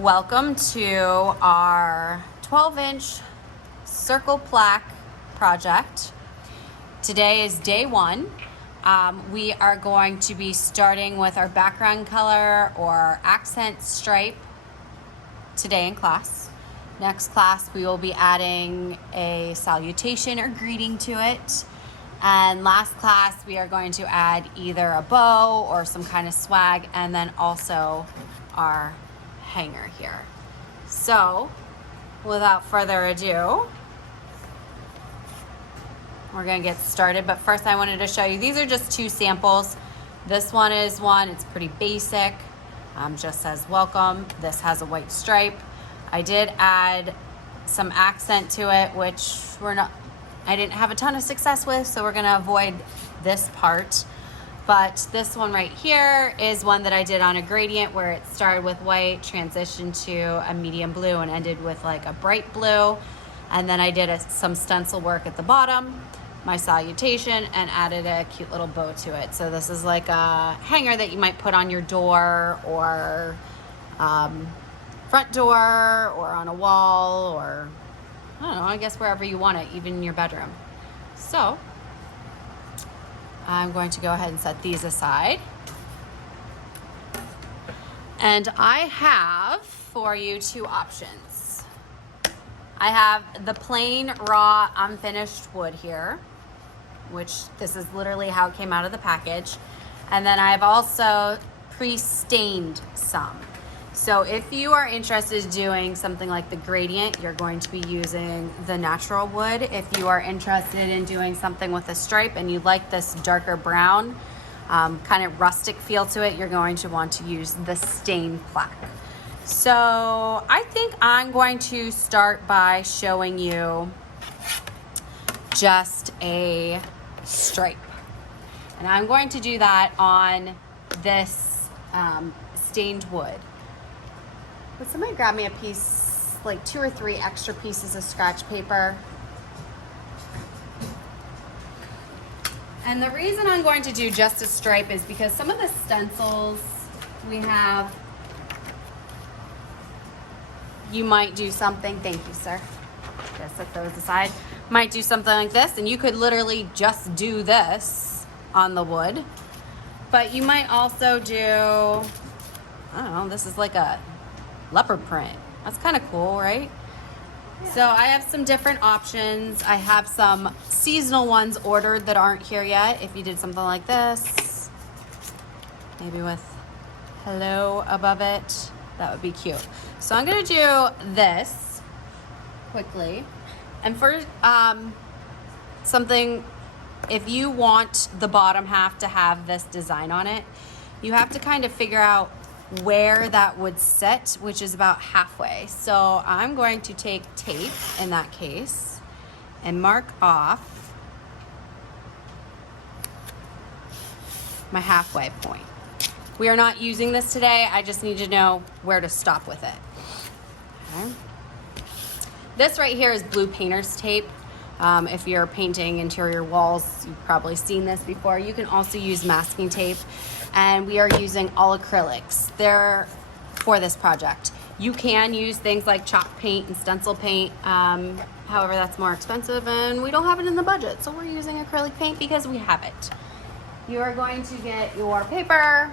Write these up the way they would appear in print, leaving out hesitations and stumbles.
Welcome to our 12-inch circle plaque project. Today is day one. We are going to be starting with our background color or accent stripe today in class. Next class we will be adding a salutation or greeting to it. And last class we are going to add either a bow or some kind of swag, and then also our hanger here. So without further ado, we're gonna get started, but first I wanted to show you, these are just two samples. This one is one, it's pretty basic, just says welcome. This has a white stripe. I did add some accent to it, which I didn't have a ton of success with, so we're gonna avoid this part. But this one right here is one that I did on a gradient where it started with white, transitioned to a medium blue, and ended with like a bright blue. And then I did some stencil work at the bottom, my salutation, and added a cute little bow to it. So this is like a hanger that you might put on your door or front door or on a wall, or I don't know, I guess wherever you want it, even in your bedroom. So I'm going to go ahead and set these aside. And I have for you two options. I have the plain raw unfinished wood here, which this is literally how it came out of the package. And then I've also pre-stained some. So if you are interested in doing something like the gradient, you're going to be using the natural wood. If you are interested in doing something with a stripe and you like this darker brown, kind of rustic feel to it, you're going to want to use the stained plaque. So I think I'm going to start by showing you just a stripe. And I'm going to do that on this stained wood. Would somebody grab me a piece, like 2 or 3 extra pieces of scratch paper? And the reason I'm going to do just a stripe is because some of the stencils we have, you might do something, thank you sir, just set those aside, might do something like this, and you could literally just do this on the wood. But you might also do, I don't know, this is like a leopard print. That's kind of cool, right? Yeah. So I have some different options. I have some seasonal ones ordered that aren't here yet. If you did something like this, maybe with hello above it, that would be cute. So I'm gonna do this quickly. And for something, if you want the bottom half to have this design on it, you have to kind of figure out where that would sit, which is about halfway. So I'm going to take tape in that case and mark off my halfway point. We are not using this today. I just need to know where to stop with it. Okay. This right here is blue painter's tape. If you're painting interior walls, you've probably seen this before. You can also use masking tape. And we are using all acrylics. They're for this project. You can use things like chalk paint and stencil paint. However, that's more expensive and we don't have it in the budget. So we're using acrylic paint because we have it. You are going to get your paper,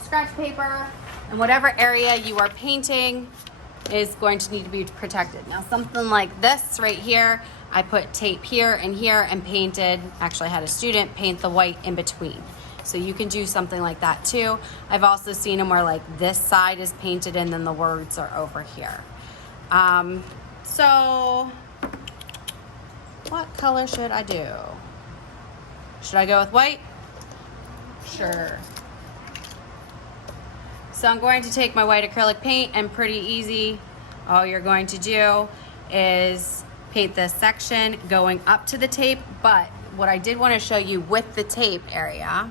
scratch paper, and whatever area you are painting is going to need to be protected. Now something like this right here, I put tape here and painted, actually I had a student paint the white in between. So you can do something like that too. I've also seen them where like this side is painted and then the words are over here. So what color should I do? Should I go with white? Sure. So I'm going to take my white acrylic paint, and pretty easy, all you're going to do is paint this section going up to the tape. But what I did want to show you with the tape area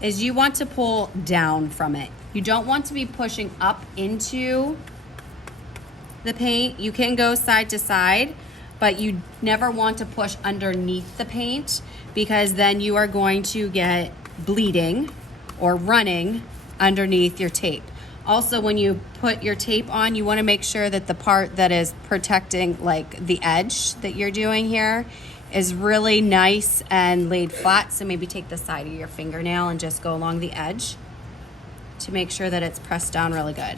is you want to pull down from it. You don't want to be pushing up into the paint. You can go side to side, but you never want to push underneath the paint, because then you are going to get bleeding or running underneath your tape. Also, when you put your tape on, you want to make sure that the part that is protecting like the edge that you're doing here is really nice and laid flat. So maybe take the side of your fingernail and just go along the edge to make sure that it's pressed down really good.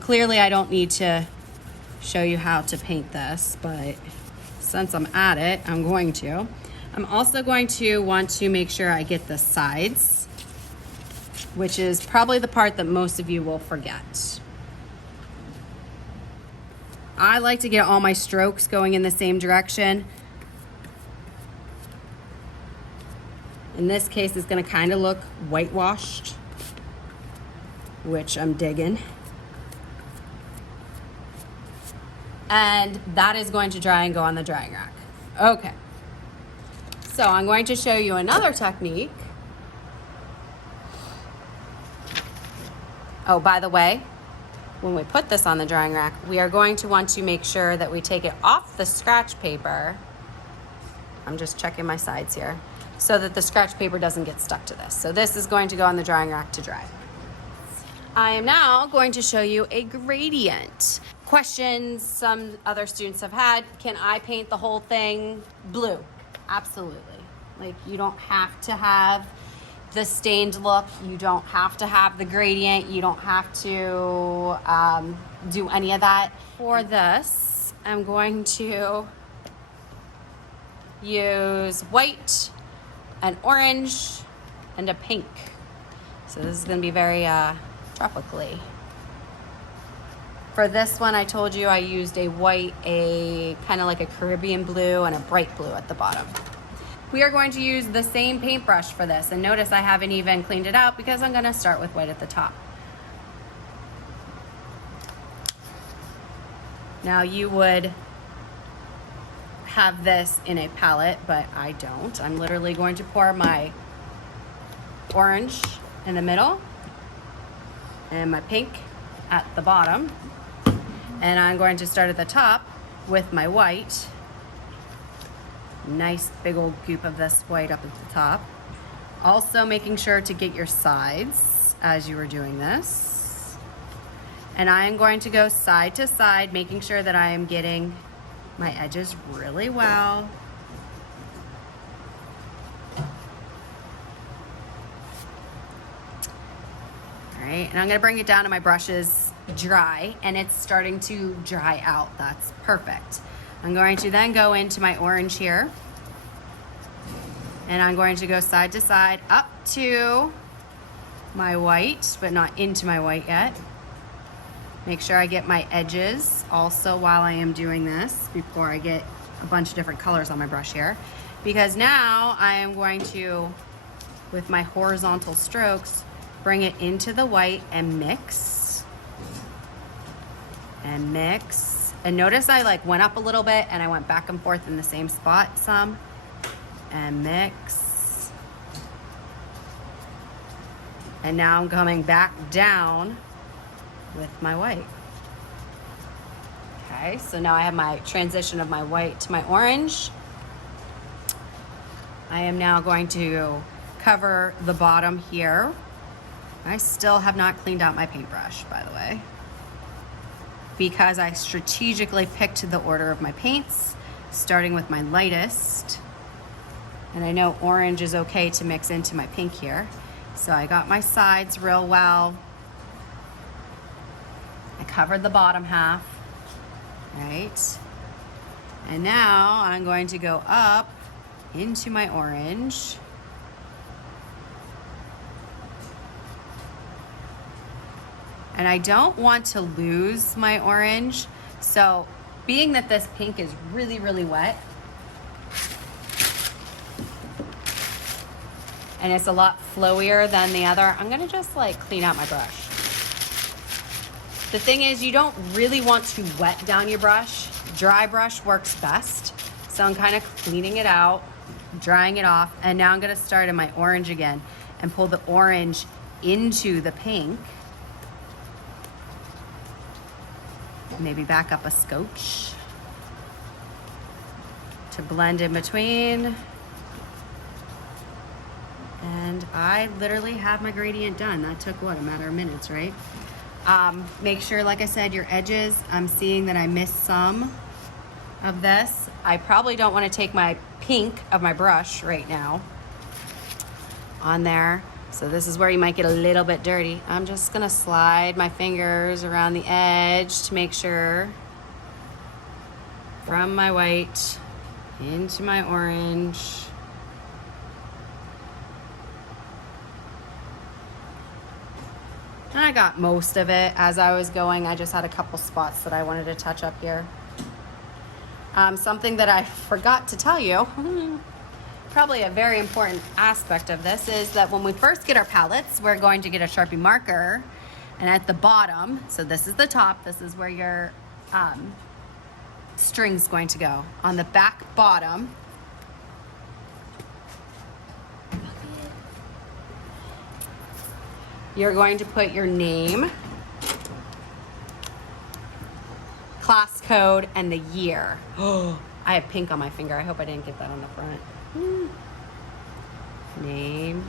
Clearly I don't need to show you how to paint this, but since I'm at it, I'm going to. I'm also going to want to make sure I get the sides, which is probably the part that most of you will forget. I like to get all my strokes going in the same direction. In this case, it's gonna kind of look whitewashed, which I'm digging. And that is going to dry and go on the drying rack. Okay. So I'm going to show you another technique. Oh, by the way, when we put this on the drying rack, we are going to want to make sure that we take it off the scratch paper. I'm just checking my sides here so that the scratch paper doesn't get stuck to this. So this is going to go on the drying rack to dry. I am now going to show you a gradient. Questions some other students have had: can I paint the whole thing blue? Absolutely. Like, you don't have to have the stained look, you don't have to have the gradient, you don't have to do any of that. For this, I'm going to use white, an orange, and a pink. So this is gonna be very tropically. For this one, I told you I used a white, a kind of like a Caribbean blue, and a bright blue at the bottom. We are going to use the same paintbrush for this, and notice I haven't even cleaned it out because I'm gonna start with white at the top. Now you would have this in a palette, but I don't. I'm literally going to pour my orange in the middle and my pink at the bottom. And I'm going to start at the top with my white. Nice big old goop of this white up at the top. Also making sure to get your sides as you are doing this. And I am going to go side to side, making sure that I am getting my edges really well. All right, and I'm gonna bring it down to my brushes dry, and it's starting to dry out. That's perfect. I'm going to then go into my orange here, and I'm going to go side to side up to my white, but not into my white yet. Make sure I get my edges also while I am doing this before I get a bunch of different colors on my brush here. Because now I am going to, with my horizontal strokes, bring it into the white and mix. And mix. And notice I like went up a little bit and I went back and forth in the same spot some. And mix. And now I'm coming back down with my white. Okay, so now I have my transition of my white to my orange. I am now going to cover the bottom here. I still have not cleaned out my paintbrush, by the way, because I strategically picked the order of my paints, starting with my lightest. And I know orange is okay to mix into my pink here. So I got my sides real well. I covered the bottom half, right? And now I'm going to go up into my orange. And I don't want to lose my orange. So being that this pink is really, really wet, and it's a lot flowier than the other, I'm gonna just like clean out my brush. The thing is, you don't really want to wet down your brush. Dry brush works best. So I'm kind of cleaning it out, drying it off, and now I'm gonna start in my orange again and pull the orange into the pink. Maybe back up a scotch to blend in between. And I literally have my gradient done. That took what, a matter of minutes, right? Make sure, like I said, your edges, I'm seeing that I missed some of this. I probably don't want to take my pink of my brush right now on there. So this is where you might get a little bit dirty. I'm just gonna slide my fingers around the edge to make sure, from my white into my orange. And I got most of it as I was going. I just had a couple spots that I wanted to touch up here. Something that I forgot to tell you, probably a very important aspect of this, is that when we first get our palettes, we're going to get a Sharpie marker, and at the bottom, so this is the top, this is where your string's going to go. On the back bottom, you're going to put your name, class code, and the year. Oh, I have pink on my finger. I hope I didn't get that on the front. Name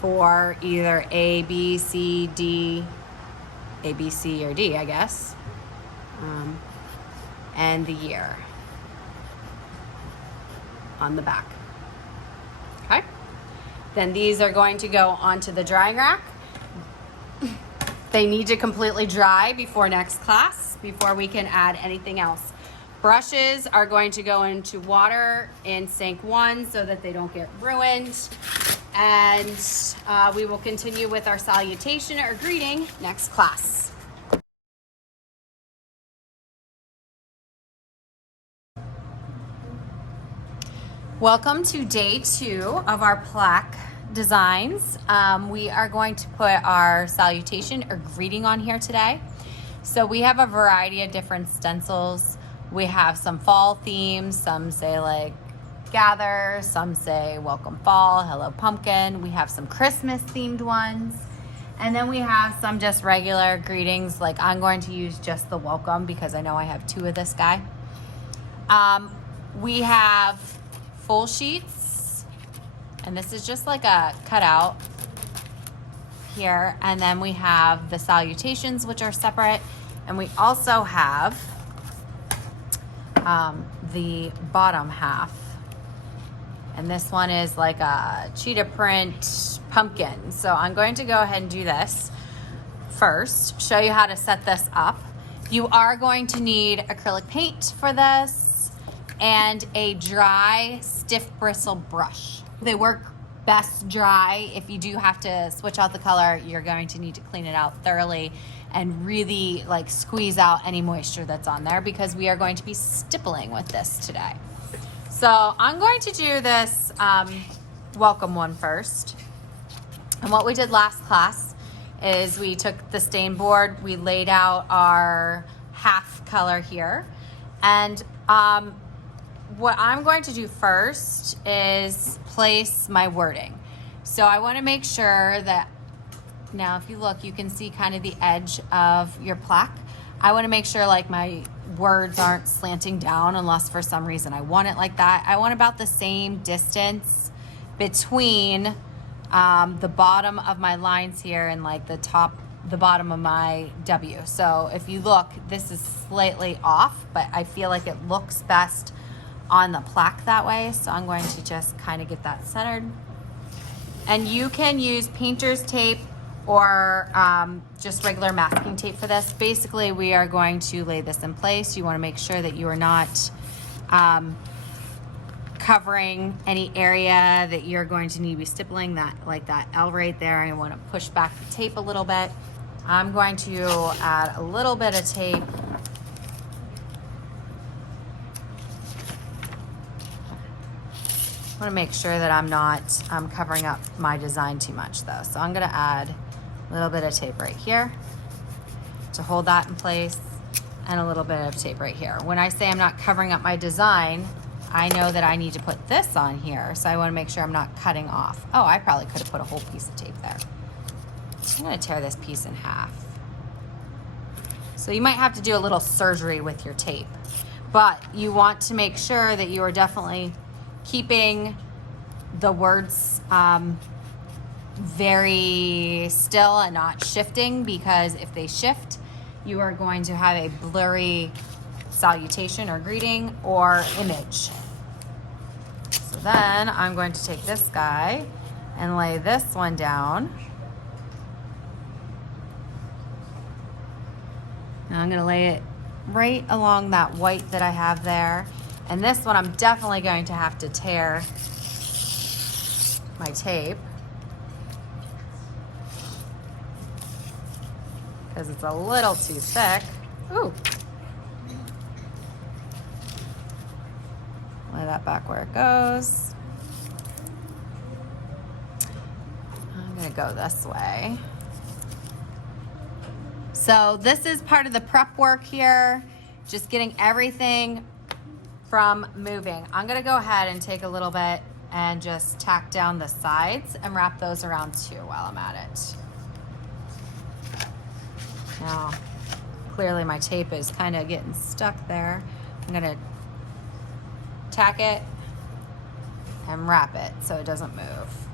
for either A, B, C, D, A, B, C, or D, I guess. And the year on the back. Okay. Then these are going to go onto the drying rack. They need to completely dry before next class, before we can add anything else. Brushes are going to go into water in sink 1 so that they don't get ruined. And we will continue with our salutation or greeting next class. Welcome to day 2 of our plaque designs. We are going to put our salutation or greeting on here today. So we have a variety of different stencils. We have some fall themes. Some say like gather, some say welcome fall, hello pumpkin. We have some Christmas themed ones. And then we have some just regular greetings. Like I'm going to use just the welcome because I know I have 2 of this guy. We have full sheets, and this is just like a cutout here. And then we have the salutations, which are separate. And we also have the bottom half. And this one is like a cheetah print pumpkin. So I'm going to go ahead and do this first, show you how to set this up. You are going to need acrylic paint for this and a dry, stiff bristle brush. They work best dry. If you do have to switch out the color, you're going to need to clean it out thoroughly and really like squeeze out any moisture that's on there, because we are going to be stippling with this today. So I'm going to do this welcome one first. And what we did last class is we took the stain board, we laid out our half color here. And what I'm going to do first is place my wording. So I want to make sure that, now if you look, you can see kind of the edge of your plaque. I want to make sure like my words aren't slanting down, unless for some reason I want it like that. I want about the same distance between the bottom of my lines here and like the bottom of my W. So if you look, this is slightly off, but I feel like it looks best on the plaque that way. So I'm going to just kind of get that centered. And you can use painter's tape or just regular masking tape for this. Basically, we are going to lay this in place. You want to make sure that you are not covering any area that you're going to need to be stippling, that like that L right there. I want to push back the tape a little bit. I'm going to add a little bit of tape. I want to make sure that I'm not covering up my design too much though. So I'm going to add a little bit of tape right here to hold that in place, and a little bit of tape right here. When I say I'm not covering up my design, I know that I need to put this on here, so I want to make sure I'm not cutting off. Oh, I probably could have put a whole piece of tape there. I'm going to tear this piece in half. So you might have to do a little surgery with your tape, but you want to make sure that you are definitely keeping the words very still and not shifting, because if they shift, you are going to have a blurry salutation or greeting or image. So then I'm going to take this guy and lay this one down. Now I'm going to lay it right along that white that I have there. And this one I'm definitely going to have to tear my tape because it's a little too thick. Ooh. Lay that back where it goes. I'm gonna go this way. So this is part of the prep work here, just getting everything from moving. I'm gonna go ahead and take a little bit and just tack down the sides and wrap those around too while I'm at it. Now, clearly my tape is kind of getting stuck there. I'm gonna tack it and wrap it so it doesn't move.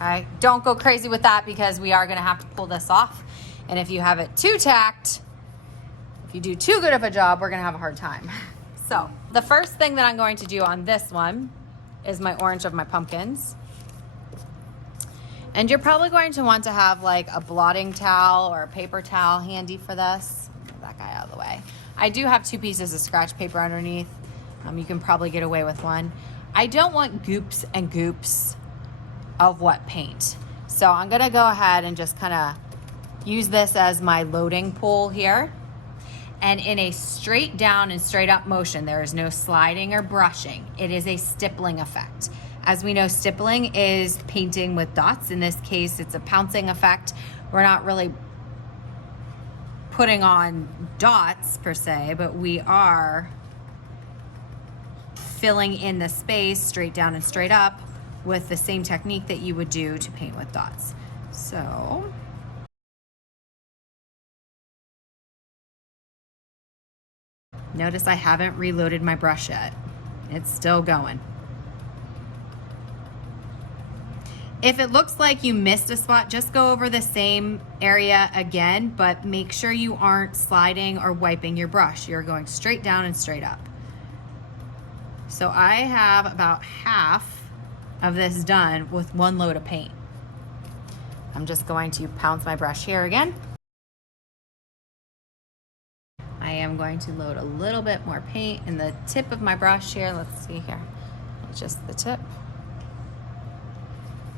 All right, don't go crazy with that because we are gonna have to pull this off. And if you have it too tacked, if you do too good of a job, we're gonna have a hard time. So the first thing that I'm going to do on this one is my orange of my pumpkins. And you're probably going to want to have like a blotting towel or a paper towel handy for this. Move that guy out of the way. I do have 2 pieces of scratch paper underneath. You can probably get away with one. I don't want goops and goops of wet paint. So I'm gonna go ahead and just kind of use this as my loading pool here. And in a straight down and straight up motion, there is no sliding or brushing. It is a stippling effect. As we know, stippling is painting with dots. In this case, it's a pouncing effect. We're not really putting on dots per se, but we are filling in the space straight down and straight up with the same technique that you would do to paint with dots. So notice I haven't reloaded my brush yet. It's still going. If it looks like you missed a spot, just go over the same area again, but make sure you aren't sliding or wiping your brush. You're going straight down and straight up. So I have about half of this done with one load of paint. I'm just going to pounce my brush here again. I am going to load a little bit more paint in the tip of my brush here. Let's see here, just the tip.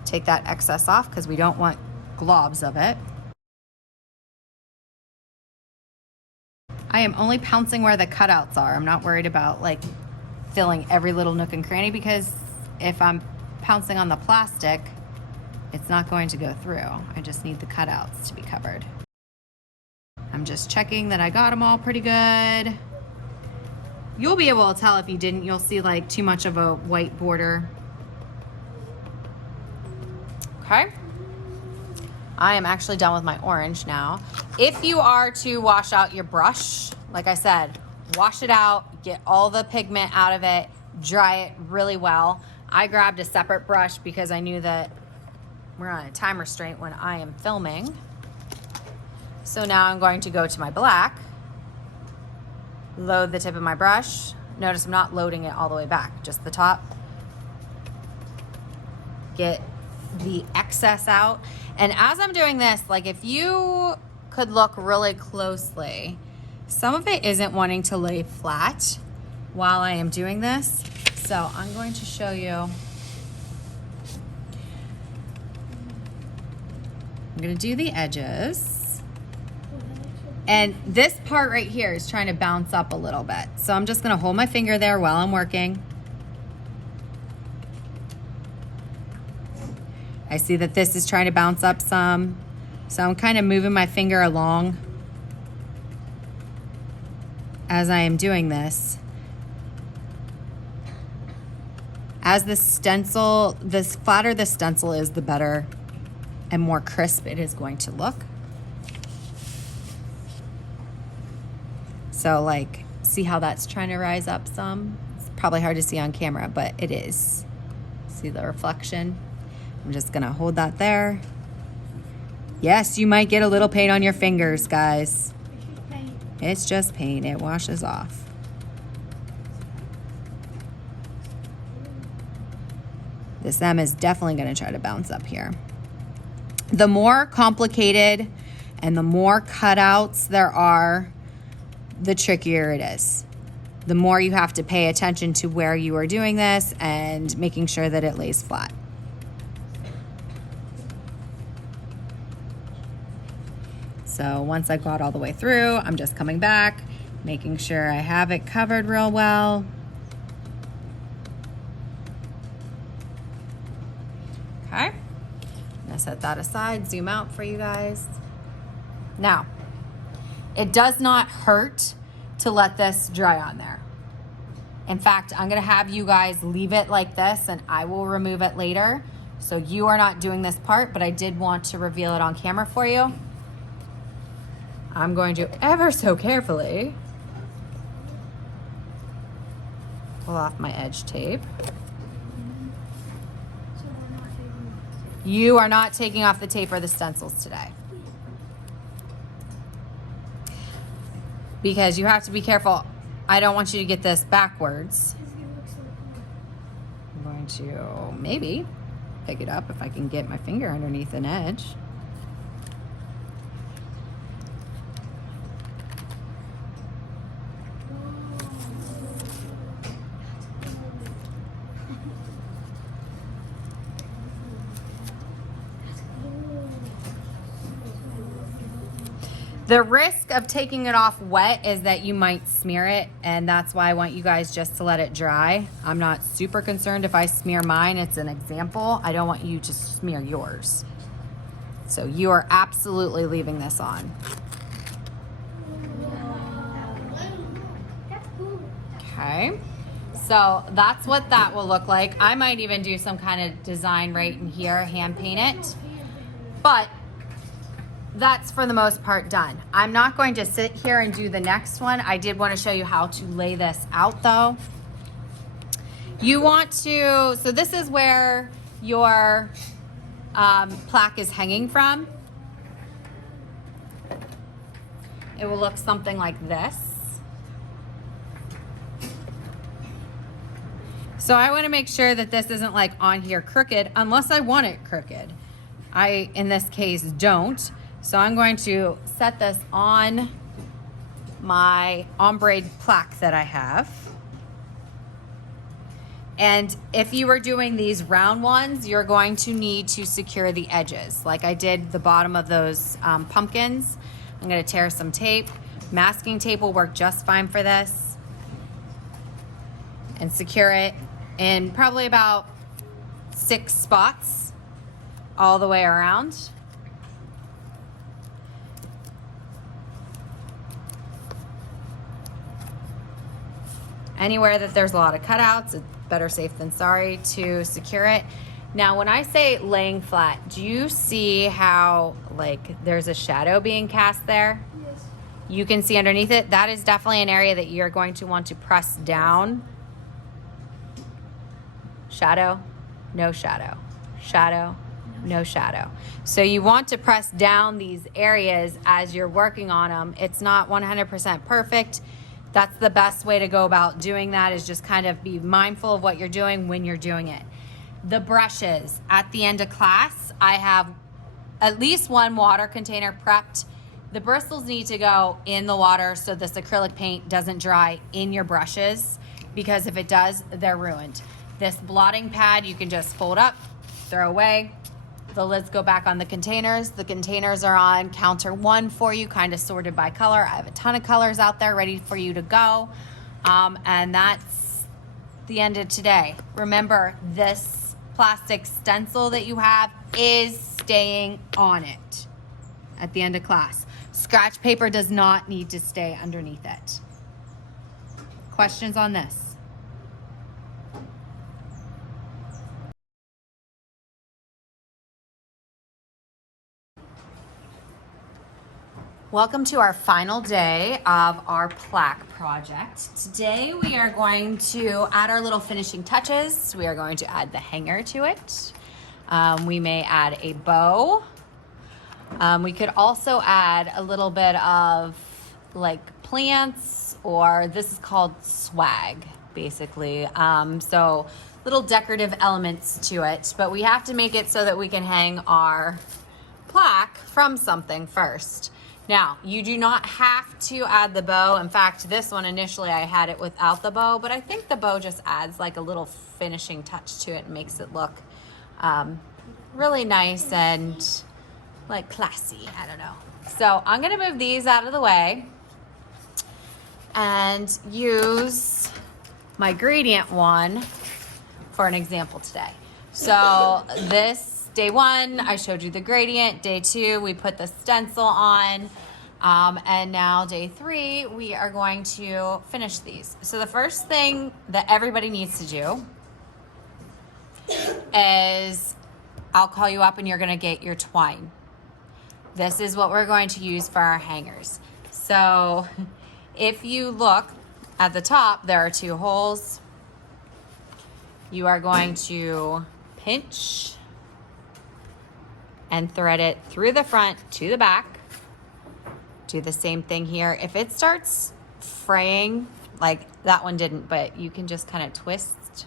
Take that excess off because we don't want globs of it. I am only pouncing where the cutouts are. I'm not worried about like filling every little nook and cranny because if I'm pouncing on the plastic, it's not going to go through. I just need the cutouts to be covered. I'm just checking that I got them all pretty good. You'll be able to tell if you didn't. You'll see like too much of a white border. Okay. I am actually done with my orange now. If you are to wash out your brush, like I said, wash it out, get all the pigment out of it, dry it really well. I grabbed a separate brush because I knew that we're on a time restraint when I am filming. So now I'm going to go to my black, load the tip of my brush. Notice I'm not loading it all the way back, just the top. Get the excess out. And as I'm doing this, like if you could look really closely, some of it isn't wanting to lay flat while I am doing this. So I'm going to show you. I'm going to do the edges. And this part right here is trying to bounce up a little bit. So I'm just going to hold my finger there while I'm working. I see that this is trying to bounce up some. So I'm kind of moving my finger along as I am doing this. As the stencil, the flatter the stencil is, the better and more crisp it is going to look. So like, see how that's trying to rise up some? It's probably hard to see on camera, but it is. See the reflection? I'm just gonna hold that there. Yes, you might get a little paint on your fingers, guys. It's just paint, it washes off. This M is definitely gonna try to bounce up here. The more complicated and the more cutouts there are, the trickier it is. The more you have to pay attention to where you are doing this and making sure that it lays flat. So once I got all the way through, I'm just coming back, making sure I have it covered real well. Okay, I'm gonna set that aside, zoom out for you guys. Now, it does not hurt to let this dry on there. In fact, I'm gonna have you guys leave it like this and I will remove it later. So you are not doing this part, but I did want to reveal it on camera for you. I'm going to ever so carefully pull off my edge tape. You are not taking off the tape or the stencils today. Because you have to be careful. I don't want you to get this backwards. I'm going to maybe pick it up if I can get my finger underneath an edge. The risk of taking it off wet is that you might smear it, and that's why I want you guys just to let it dry. I'm not super concerned if I smear mine. It's an example. I don't want you to smear yours. So you are absolutely leaving this on. Okay, so that's what that will look like. I might even do some kind of design right in here, hand paint it, but that's for the most part done. I'm not going to sit here and do the next one. I did want to show you how to lay this out though. You want to, so this is where your plaque is hanging from. It will look something like this. So I want to make sure that this isn't like on here crooked unless I want it crooked. I, in this case, don't. So I'm going to set this on my ombre plaque that I have. And if you were doing these round ones, you're going to need to secure the edges. Like I did the bottom of those pumpkins. I'm gonna tear some tape. Masking tape will work just fine for this. And secure it in probably about 6 spots all the way around. Anywhere that there's a lot of cutouts, it's better safe than sorry to secure it. Now, when I say laying flat, do you see how like there's a shadow being cast there? Yes. You can see underneath it. That is definitely an area that you're going to want to press down. Shadow, no shadow. Shadow, no shadow. So you want to press down these areas as you're working on them. It's not 100% perfect. That's the best way to go about doing that, is just kind of be mindful of what you're doing when you're doing it. The brushes, at the end of class, I have at least one water container prepped. The bristles need to go in the water so this acrylic paint doesn't dry in your brushes, because if it does, they're ruined. This blotting pad, you can just fold up, throw away. The lids go back on the containers. The containers are on counter 1 for you, kind of sorted by color. I have a ton of colors out there ready for you to go. And that's the end of today. Remember, this plastic stencil that you have is staying on it at the end of class. Scratch paper does not need to stay underneath it. Questions on this? Welcome to our final day of our plaque project. Today we are going to add our little finishing touches. We are going to add the hanger to it. We may add a bow. We could also add a little bit of like plants, or this is called swag, basically. So little decorative elements to it, but we have to make it so that we can hang our plaque from something first. Now, you do not have to add the bow. In fact, this one initially I had it without the bow, but I think the bow just adds like a little finishing touch to it and makes it look really nice and like classy. I don't know. So I'm gonna move these out of the way and use my gradient one for an example today. So this day one, I showed you the gradient. Day two, we put the stencil on. And now day three, we are going to finish these. So the first thing that everybody needs to do is, I'll call you up and you're gonna get your twine. This is what we're going to use for our hangers. So if you look at the top, there are 2 holes. You are going to pinch and thread it through the front to the back. Do the same thing here. If it starts fraying, like that one didn't, but you can just kind of twist,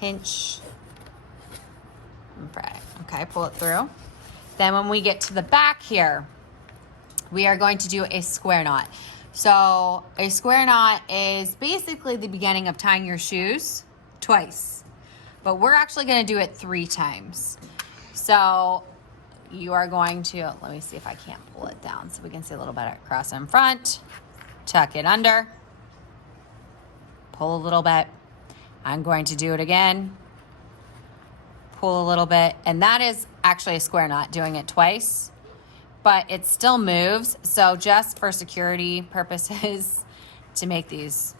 pinch, and fray. Okay, pull it through. Then when we get to the back here, we are going to do a square knot. So a square knot is basically the beginning of tying your shoes twice, but we're actually going to do it 3 times. So you are going to, let me see if I can't pull it down so we can see a little better. Cross in front, tuck it under, pull a little bit. I'm going to do it again, pull a little bit, and that is actually a square knot, doing it twice, but it still moves. So just for security purposes, to make these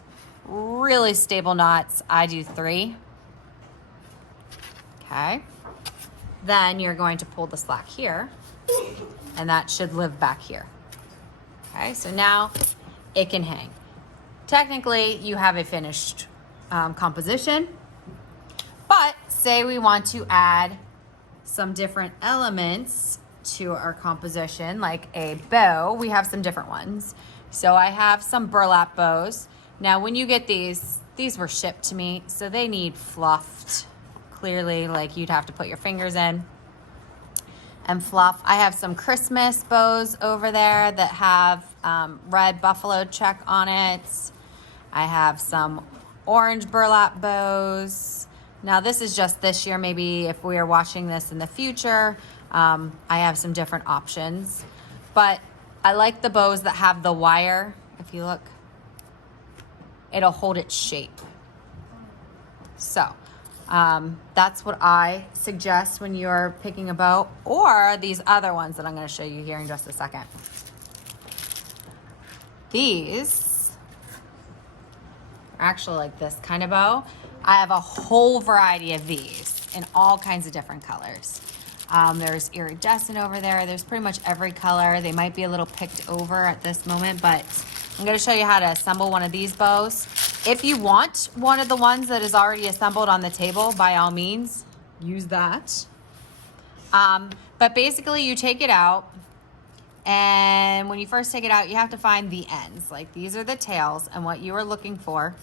really stable knots, I do 3. Okay. Then you're going to pull the slack here, and that should live back here. Okay, so now it can hang. Technically, you have a finished composition, but say we want to add some different elements to our composition, like a bow. We have some different ones. So I have some burlap bows. Now, when you get these were shipped to me, so they need fluffed. Clearly, like you'd have to put your fingers in and fluff. I have some Christmas bows over there that have red buffalo check on it. I have some orange burlap bows. Now this is just this year. Maybe if we are watching this in the future, I have some different options. But I like the bows that have the wire. If you look, it'll hold its shape. So that's what I suggest when you're picking a bow, or these other ones that I'm going to show you here in just a second. These are actually like this kind of bow. I have a whole variety of these in all kinds of different colors. There's iridescent over there. There's pretty much every color. They might be a little picked over at this moment, but I'm going to show you how to assemble one of these bows. If you want one of the ones that is already assembled on the table, by all means, use that. But basically you take it out, and when you first take it out, you have to find the ends. Like these are the tails, and what you are looking for,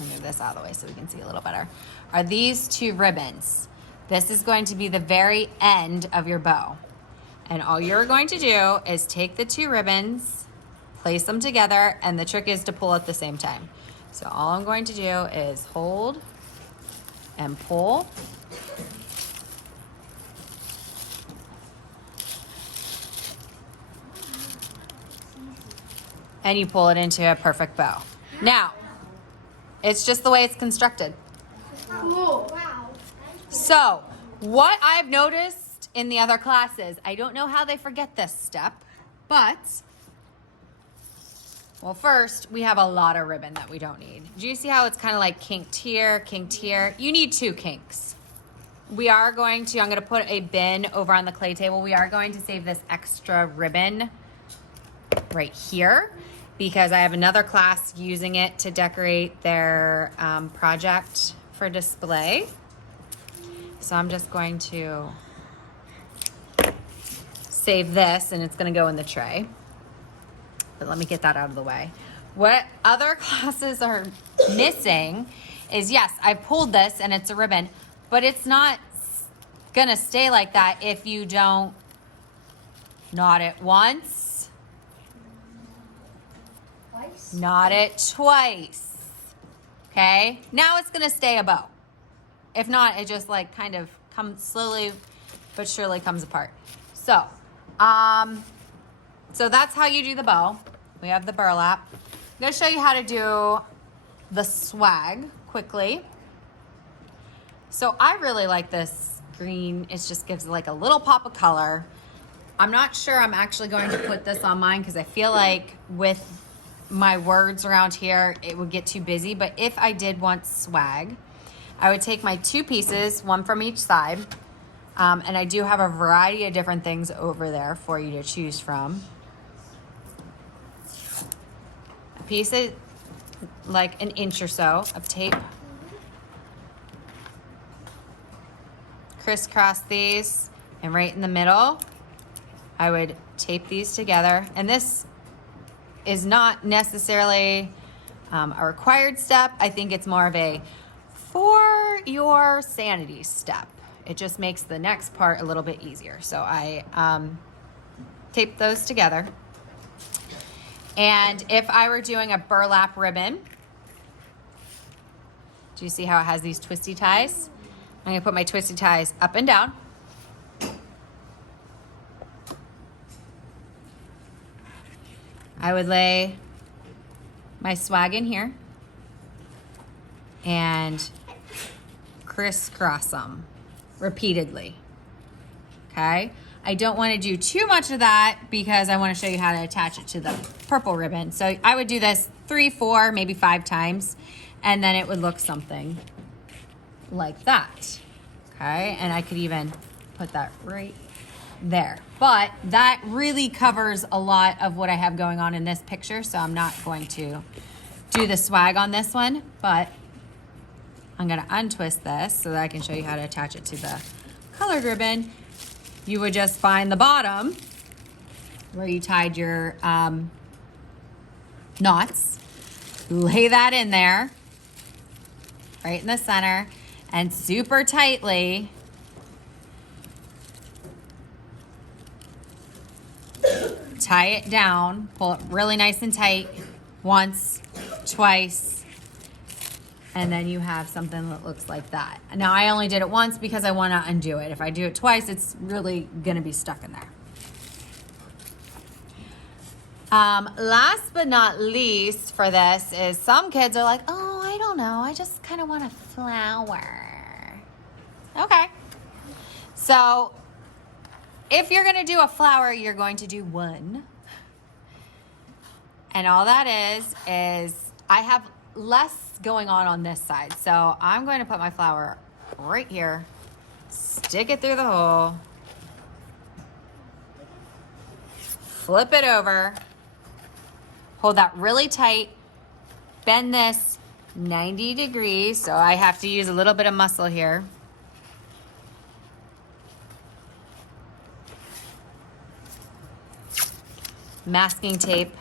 let me move this out of the way so we can see a little better, are these 2 ribbons. This is going to be the very end of your bow. And all you're going to do is take the 2 ribbons, place them together, and the trick is to pull at the same time. So all I'm going to do is hold and pull. And you pull it into a perfect bow. Now, it's just the way it's constructed. Cool. Wow. So, what I've noticed in the other classes, I don't know how they forget this step, but, well, first, we have a lot of ribbon that we don't need. Do you see how it's kind of like kinked here, kinked here? You need 2 kinks. We are going to, I'm going to put a bin over on the clay table. We are going to save this extra ribbon right here. because I have another class using it to decorate their project for display. So I'm just going to save this, and it's going to go in the tray. But let me get that out of the way. What other classes are missing is, yes, I pulled this and it's a ribbon, but it's not going to stay like that if you don't knot it once, Twice. knot it twice. Okay, now it's going to stay a bow. If not, it just like kind of comes slowly but surely comes apart. So, so that's how you do the bow. We have the burlap. I'm gonna show you how to do the swag quickly. So I really like this green. It just gives like a little pop of color. I'm not sure I'm actually going to put this on mine because I feel like with my words around here, it would get too busy. But if I did want swag, I would take my 2 pieces, one from each side. And I do have a variety of different things over there for you to choose from. A piece of like an inch or so of tape. Crisscross these, and right in the middle, I would tape these together. And this is not necessarily a required step. I think it's more of a for your sanity step. It just makes the next part a little bit easier. So I tape those together. And if I were doing a burlap ribbon, do you see how it has these twisty ties? I'm gonna put my twisty ties up and down. I would lay my swag in here and crisscross them repeatedly, okay? I don't want to do too much of that because I want to show you how to attach it to the purple ribbon. So I would do this 3, 4, maybe 5 times, and then it would look something like that, okay? And I could even put that right there. But that really covers a lot of what I have going on in this picture, so I'm not going to do the swag on this one, but I'm gonna untwist this so that I can show you how to attach it to the colored ribbon. You would just find the bottom where you tied your knots, lay that in there, right in the center, and super tightly tie it down, pull it really nice and tight, once, twice, and then you have something that looks like that. Now I only did it once because I want to undo it. If I do it twice, it's really gonna be stuck in there. Last but not least for this is some kids are like, oh, I don't know, I just kind of want a flower. Okay. So if you're gonna do a flower, you're going to do one. And all that is I have less going on this side. So I'm going to put my flower right here, stick it through the hole, flip it over, hold that really tight, bend this 90 degrees. So I have to use a little bit of muscle here. Masking tape.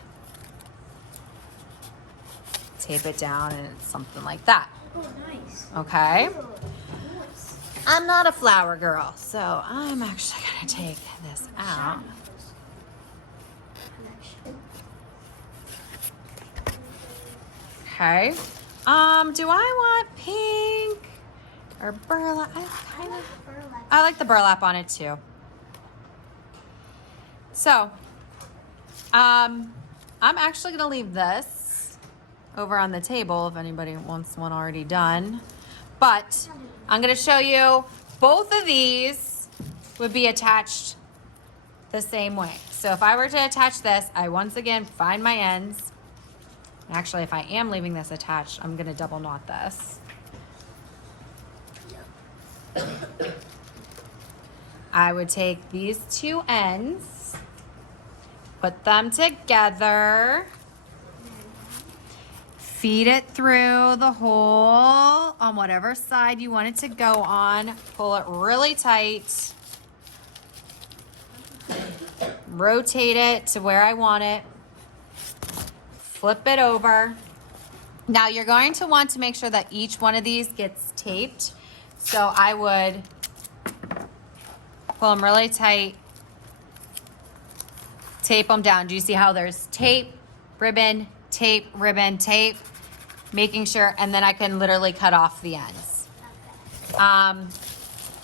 Tape it down, and it's something like that. Oh, nice. Okay. Oh, nice. I'm not a flower girl, so I'm actually gonna take this out. Okay. Do I want pink or burlap? I like the burlap on it too. So, I'm actually gonna leave this over on the table if anybody wants one already done. But I'm gonna show you both of these would be attached the same way. So if I were to attach this, I once again find my ends. Actually, if I am leaving this attached, I'm gonna double knot this. I would take these 2 ends, put them together, Feed it through the hole on whatever side you want it to go on. Pull it really tight. Rotate it to where I want it. Flip it over. Now you're going to want to make sure that each one of these gets taped. So I would pull them really tight, tape them down. Do you see how there's tape, ribbon, tape, ribbon, tape? Making sure, and then I can literally cut off the ends.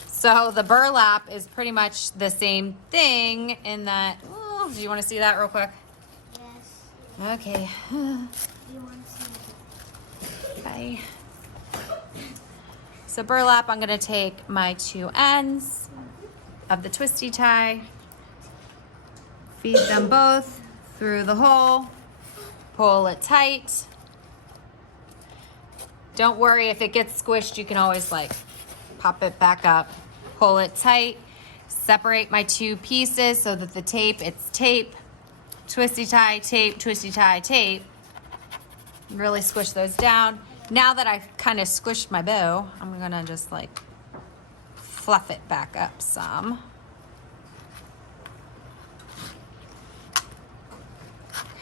So the burlap is pretty much the same thing in that, oh, do you want to see that real quick? Yes. Okay. You want to see? Bye. So burlap, I'm gonna take my two ends of the twisty tie, feed them both through the hole, pull it tight. Don't worry if it gets squished, you can always like pop it back up, pull it tight, separate my two pieces so that the tape, it's tape, twisty tie, tape, twisty tie, tape. Really squish those down. Now that I've kind of squished my bow, I'm gonna just like fluff it back up some.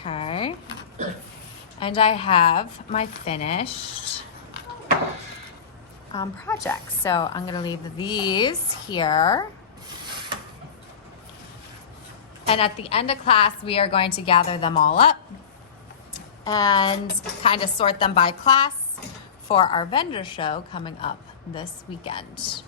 Okay. And I have my finished project. So I'm gonna leave these here. And at the end of class, we are going to gather them all up and kind of sort them by class for our vendor show coming up this weekend.